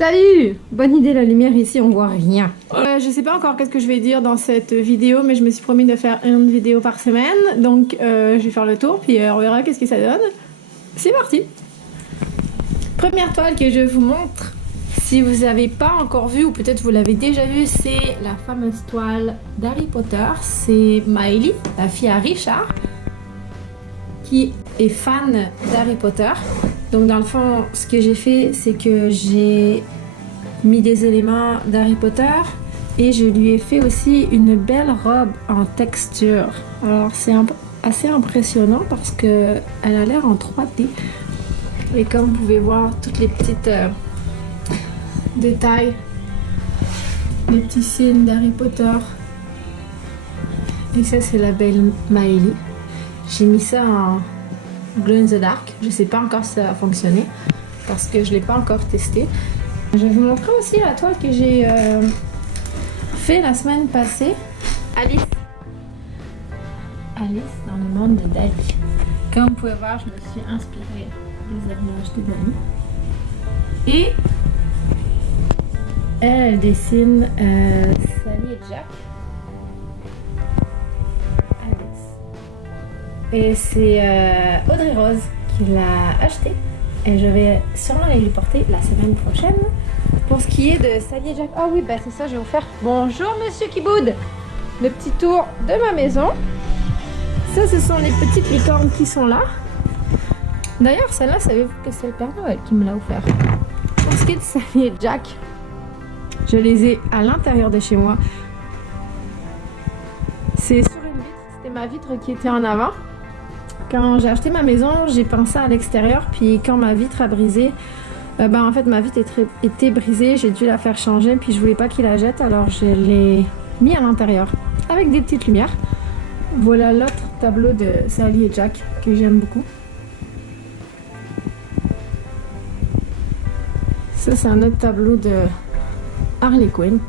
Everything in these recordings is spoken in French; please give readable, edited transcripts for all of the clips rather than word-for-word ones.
Salut! Bonne idée, la lumière ici, on voit rien. Je sais pas encore qu'est-ce que je vais dire dans cette vidéo, mais je me suis promis de faire une vidéo par semaine. Donc je vais faire le tour, puis on verra qu'est-ce que ça donne. C'est parti! Première toile que je vous montre, si vous n'avez pas encore vu, ou peut-être vous l'avez déjà vu, c'est la fameuse toile d'Harry Potter. C'est Miley, la fille à Richard, qui est fan d'Harry Potter. Donc dans le fond, ce que j'ai fait, c'est que j'ai mis des éléments d'Harry Potter et je lui ai fait aussi une belle robe en texture. Alors c'est assez impressionnant parce que elle a l'air en 3D. Et comme vous pouvez voir, toutes les petites détails, les petits signes d'Harry Potter. Et ça, c'est la belle Miley. J'ai mis ça en Glow in the Dark. Je sais pas encore si ça va fonctionner parce que je l'ai pas encore testé. Je vais vous montrer aussi la toile que j'ai fait la semaine passée. Alice dans le monde de Dali. Comme vous pouvez voir, je me suis inspirée des images de Dali. Et elle dessine Sally et Jack. Et c'est Audrey Rose qui l'a acheté. Et je vais sûrement aller lui porter la semaine prochaine. Pour ce qui est de Sally et Jack. Ah oui, bah c'est ça, je vais vous faire. Bonjour Monsieur Kiboud. Le petit tour de ma maison. Ça, ce sont les petites licornes qui sont là. D'ailleurs, celle-là, savez-vous que c'est le Père Noël qui me l'a offert. Pour ce qui est de Sally et Jack, je les ai à l'intérieur de chez moi. C'est sur une vitre. C'était ma vitre qui était en avant. Quand j'ai acheté ma maison, j'ai pensé à l'extérieur, puis quand ma vitre a brisé, en fait ma vitre était brisée, j'ai dû la faire changer, puis je voulais pas qu'il la jette, alors je l'ai mis à l'intérieur, avec des petites lumières. Voilà l'autre tableau de Sally et Jack, que j'aime beaucoup. Ça, c'est un autre tableau de Harley Quinn.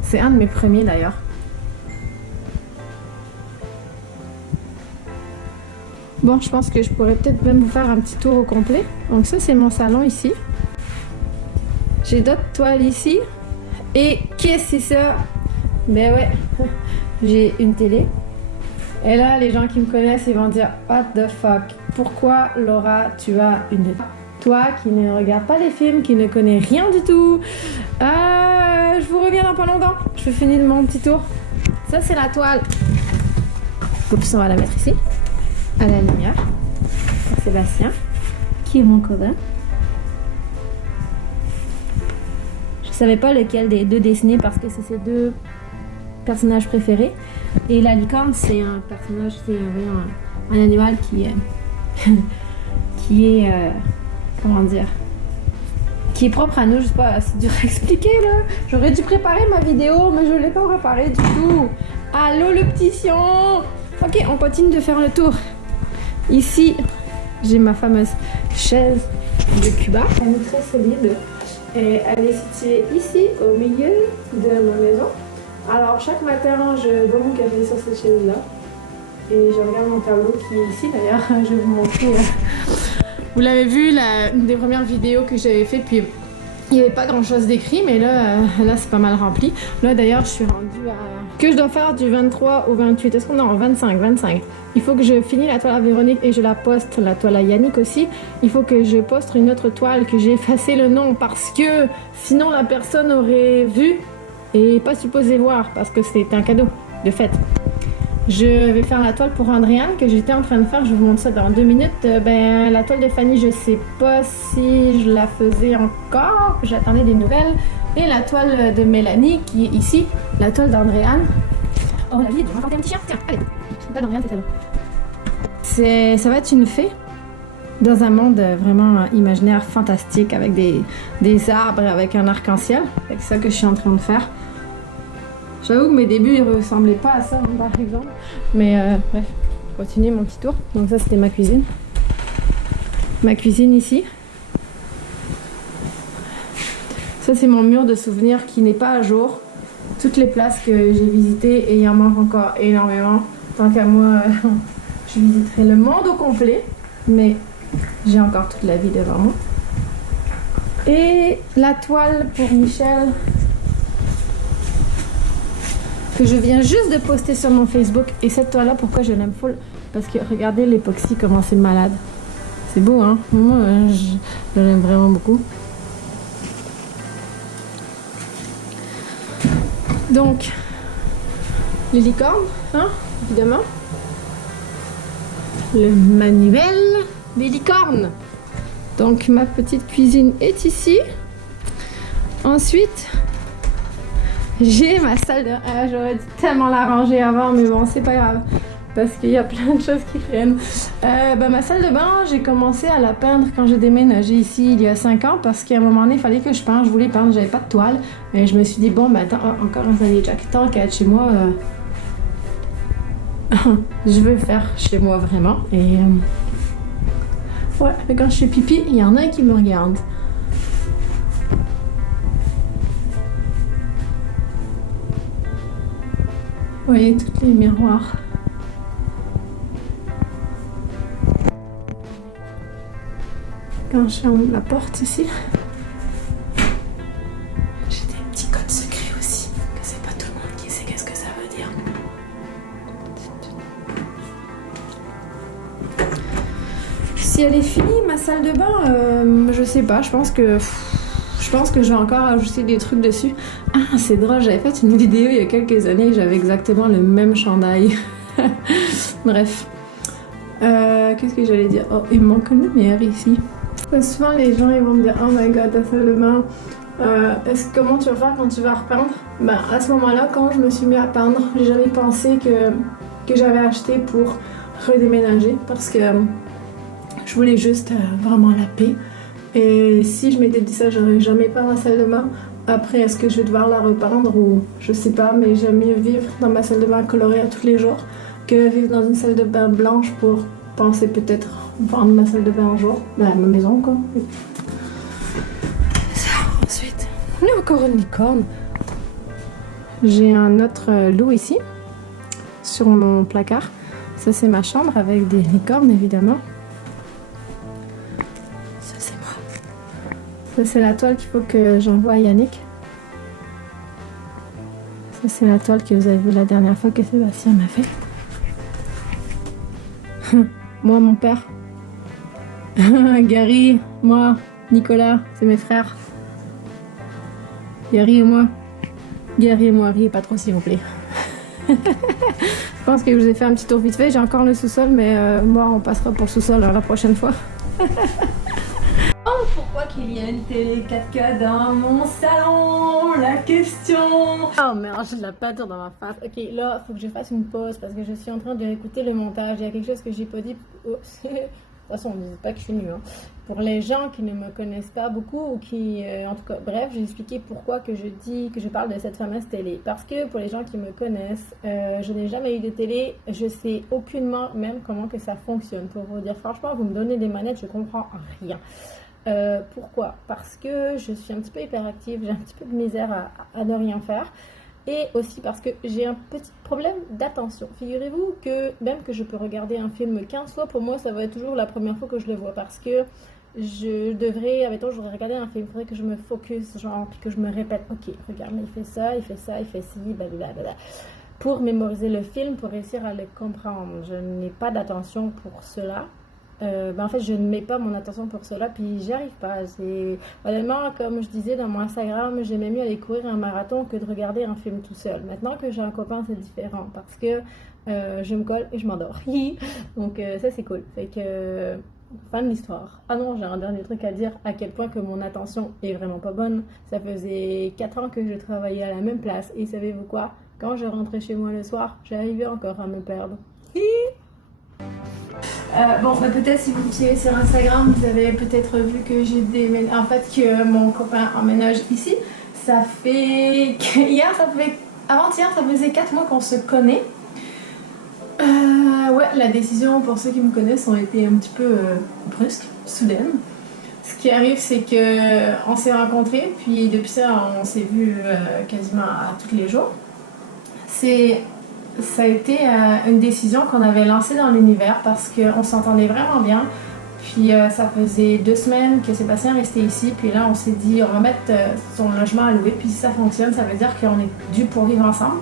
C'est un de mes premiers d'ailleurs. Bon, je pense que je pourrais peut-être même vous faire un petit tour au complet. Donc ça, c'est mon salon ici. J'ai d'autres toiles ici. Et qu'est-ce que c'est ça? Ben ouais, j'ai une télé. Et là, les gens qui me connaissent, ils vont dire « What the fuck? Pourquoi, Laura, tu as une... » Toi qui ne regarde pas les films, qui ne connais rien du tout. Je vous reviens dans pas longtemps. Je vais finir mon petit tour. Ça, c'est la toile. Oups, on va la mettre ici. À la lumière, Sébastien, qui est mon copain. Je savais pas lequel des deux dessiner parce que c'est ses deux personnages préférés. Et la licorne, c'est un personnage, c'est un animal qui est comment dire, qui est propre à nous. Je sais pas, c'est dur à expliquer là. J'aurais dû préparer ma vidéo, mais je l'ai pas préparée du tout. Allô le petit Sion. Ok, on continue de faire le tour. Ici, j'ai ma fameuse chaise de Cuba. Elle est très solide et elle est située ici, au milieu de ma maison. Alors, chaque matin, je bois mon café sur cette chaise-là et je regarde mon tableau qui est ici. D'ailleurs, je vais vous montrer. Vous l'avez vu, une des premières vidéos que j'avais fait, puis il n'y avait pas grand-chose d'écrit, mais là c'est pas mal rempli. Là, d'ailleurs, je suis rendue à... Que je dois faire du 23 au 28. Est-ce qu'on est en 25? Il faut que je finisse la toile à Véronique et je la poste, la toile à Yannick aussi. Il faut que je poste une autre toile que j'ai effacé le nom parce que sinon la personne aurait vu et pas supposé voir parce que c'était un cadeau de fête. Je vais faire la toile pour Andréane que j'étais en train de faire. Je vous montre ça dans 2 minutes. La toile de Fanny, je sais pas si je la faisais encore. J'attendais des nouvelles. Et la toile de Mélanie qui est ici. La toile d'Andréane. Oh la vie, je vais m'apporter un petit chien. Tiens, allez. La toile d'Andréane, c'est celle-là. Ça va être une fée dans un monde vraiment imaginaire, fantastique, avec des arbres, avec un arc-en-ciel. C'est ça que je suis en train de faire. J'avoue que mes débuts ils ressemblaient pas à ça, hein, par exemple. Mais bref, je continue mon petit tour. Donc ça, c'était ma cuisine. Ma cuisine ici. Ça, c'est mon mur de souvenirs qui n'est pas à jour. Toutes les places que j'ai visitées, et il en manque encore énormément. Tant qu'à moi, je visiterai le monde au complet. Mais j'ai encore toute la vie devant moi. Et la toile pour Michel que je viens juste de poster sur mon Facebook. Et cette toile-là, pourquoi je l'aime full? Parce que regardez l'époxy, comment c'est malade. C'est beau, hein? Moi, je l'aime vraiment beaucoup. Donc, les licornes, hein, évidemment. Le manuel des licornes. Donc, ma petite cuisine est ici. Ensuite, j'ai ma salle de... Ah, j'aurais dû tellement la ranger avant, mais bon, c'est pas grave. Parce qu'il y a plein de choses qui traînent. Ma salle de bain, j'ai commencé à la peindre quand j'ai déménagé ici il y a 5 ans parce qu'à un moment donné, il fallait que je peinte. Je voulais peindre, j'avais pas de toile. Mais je me suis dit, bon, attends, encore un salé Jack. Tant qu'à être chez moi, je veux faire chez moi vraiment. Et ouais, quand je fais pipi, il y en a un qui me regarde. Vous voyez, tous les miroirs. Quand je ferme la porte ici, j'ai des petits codes secrets aussi, que c'est pas tout le monde qui sait qu'est-ce que ça veut dire. Si elle est finie, ma salle de bain, je sais pas, je pense que je vais encore ajouter des trucs dessus. Ah, c'est drôle, j'avais fait une vidéo il y a quelques années, j'avais exactement le même chandail. Bref. Qu'est-ce que j'allais dire? Oh, il me manque une lumière ici. Souvent les gens ils vont me dire oh my god ta salle de bain comment tu vas faire quand tu vas repeindre? À ce moment là quand je me suis mis à peindre j'ai jamais pensé que j'avais acheté pour redéménager parce que je voulais juste vraiment la paix et si je m'étais dit ça j'aurais jamais peint ma salle de bain. Après est-ce que je vais devoir la repeindre ou je sais pas mais j'aime mieux vivre dans ma salle de bain colorée à tous les jours que vivre dans une salle de bain blanche pour penser peut-être vendre ma salle de bain un jour, ma maison quoi. Ça, ensuite, on a encore une licorne. J'ai un autre loup ici, sur mon placard. Ça c'est ma chambre avec des licornes évidemment. Ça c'est moi. Ça c'est la toile qu'il faut que j'envoie à Yannick. Ça c'est la toile que vous avez vue la dernière fois que Sébastien m'a fait. Moi, mon père. Gary, moi, Nicolas, c'est mes frères. Gary et moi. Gary et moi, riez pas trop s'il vous plaît. Je pense que je vous ai fait un petit tour vite fait. J'ai encore le sous-sol, mais moi, on passera pour le sous-sol la prochaine fois. Oh, pourquoi qu'il y a une télé 4K dans mon salon? La question. Oh merde, j'ai de la peinture dans ma face. Ok, là, faut que je fasse une pause parce que je suis en train de réécouter le montage. Il y a quelque chose que j'ai pas dit. Oh, de toute façon, on ne dit pas que je suis nulle. Hein. Pour les gens qui ne me connaissent pas beaucoup ou qui, en tout cas, bref, j'ai expliqué pourquoi que je parle de cette fameuse télé. Parce que pour les gens qui me connaissent, je n'ai jamais eu de télé. Je sais aucunement même comment que ça fonctionne. Pour vous dire franchement, vous me donnez des manettes, je comprends rien. Pourquoi? Parce que je suis un petit peu hyperactive, j'ai un petit peu de misère à ne rien faire. Et aussi parce que j'ai un petit problème d'attention. Figurez-vous que même que je peux regarder un film 15 fois, pour moi ça va être toujours la première fois que je le vois. Parce que je devrais, admettons, je voudrais regarder un film, il faudrait que je me focus, genre, puis que je me répète, ok, regarde, il fait ça, il fait ça, il fait ci, blablabla. Pour mémoriser le film, pour réussir à le comprendre. Je n'ai pas d'attention pour cela. En fait, je ne mets pas mon attention pour cela, puis j'y arrive pas. Honnêtement, comme je disais dans mon Instagram, j'aimais mieux aller courir un marathon que de regarder un film tout seul. Maintenant que j'ai un copain, c'est différent parce que je me colle et je m'endors. Donc ça, c'est cool. Fait que, fin de l'histoire. Ah non, j'ai un dernier truc à dire, à quel point que mon attention est vraiment pas bonne. Ça faisait 4 ans que je travaillais à la même place et savez-vous quoi? Quand je rentrais chez moi le soir, j'arrivais encore à me perdre. Peut-être si vous me suivez sur Instagram, vous avez peut-être vu que j'ai déménagé. En fait, que mon copain emménage ici. Ça fait. Avant-hier, ça faisait 4 mois qu'on se connaît. La décision pour ceux qui me connaissent ont été un petit peu brusque, soudaine. Ce qui arrive, c'est que on s'est rencontrés, puis depuis ça, on s'est vu quasiment à tous les jours. Ça a été une décision qu'on avait lancée dans l'univers parce qu'on s'entendait vraiment bien. Puis ça faisait 2 semaines que Sébastien restait ici, puis là on s'est dit on va mettre son logement à louer, puis si ça fonctionne, ça veut dire qu'on est dû pour vivre ensemble.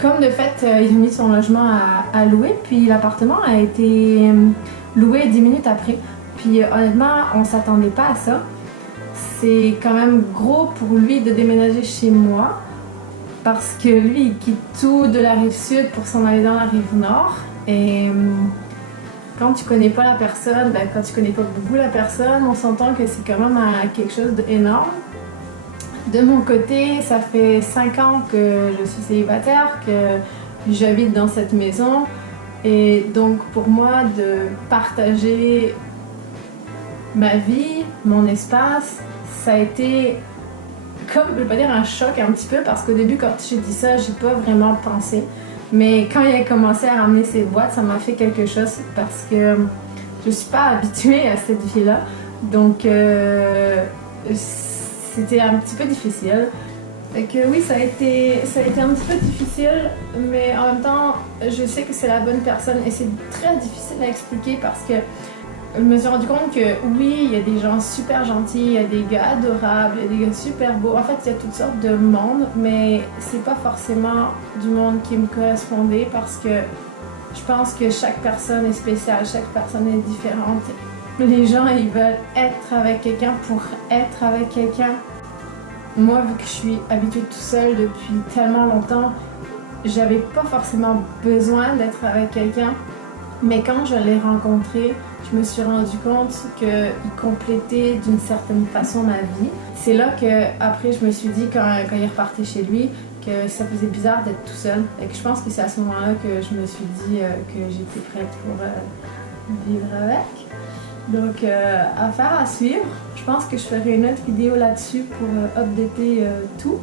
Comme de fait, il a mis son logement à louer, puis l'appartement a été loué 10 minutes après. Puis honnêtement, on s'attendait pas à ça. C'est quand même gros pour lui de déménager chez moi, parce que lui, il quitte tout de la rive sud pour s'en aller dans la rive nord. Et quand tu connais pas la personne, ben, quand tu connais pas beaucoup la personne, on s'entend que c'est quand même quelque chose d'énorme. De mon côté, ça fait 5 ans que je suis célibataire, que j'habite dans cette maison. Et donc pour moi, de partager ma vie, mon espace, ça a été comme, je vais pas dire un choc un petit peu, parce qu'au début, quand j'ai dit ça, j'ai pas vraiment pensé. Mais quand il a commencé à ramener ses boîtes, ça m'a fait quelque chose parce que je suis pas habituée à cette vie-là. Donc c'était un petit peu difficile. Fait que oui, ça a été un petit peu difficile, mais en même temps, je sais que c'est la bonne personne et c'est très difficile à expliquer parce que je me suis rendu compte que oui, il y a des gens super gentils, il y a des gars adorables, il y a des gars super beaux. En fait, il y a toutes sortes de monde, mais c'est pas forcément du monde qui me correspondait parce que je pense que chaque personne est spéciale, chaque personne est différente. Les gens, ils veulent être avec quelqu'un pour être avec quelqu'un. Moi, vu que je suis habituée tout seule depuis tellement longtemps, j'avais pas forcément besoin d'être avec quelqu'un. Mais quand je l'ai rencontré, je me suis rendu compte qu'il complétait d'une certaine façon ma vie. C'est là que après je me suis dit, quand il repartait chez lui, que ça faisait bizarre d'être tout seul. Et que je pense que c'est à ce moment-là que je me suis dit que j'étais prête pour vivre avec. Donc, affaire à suivre. Je pense que je ferai une autre vidéo là-dessus pour updater tout.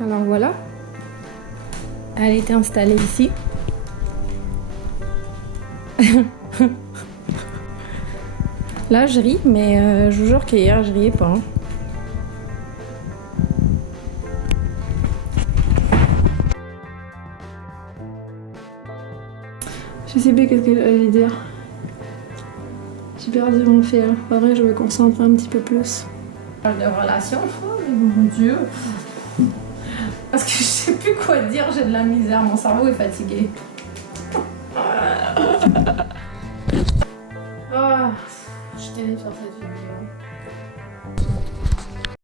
Alors voilà, elle était installée ici. Là je ris, mais je vous jure qu'hier je riais pas. Hein. Je sais plus qu'est-ce que j'allais dire. J'ai perdu mon fil. Faudrait que je me concentre un petit peu plus. De relation, oh mon Dieu. Parce que je sais plus quoi dire, j'ai de la misère, mon cerveau est fatigué. Oh, je t'ai sur cette vidéo.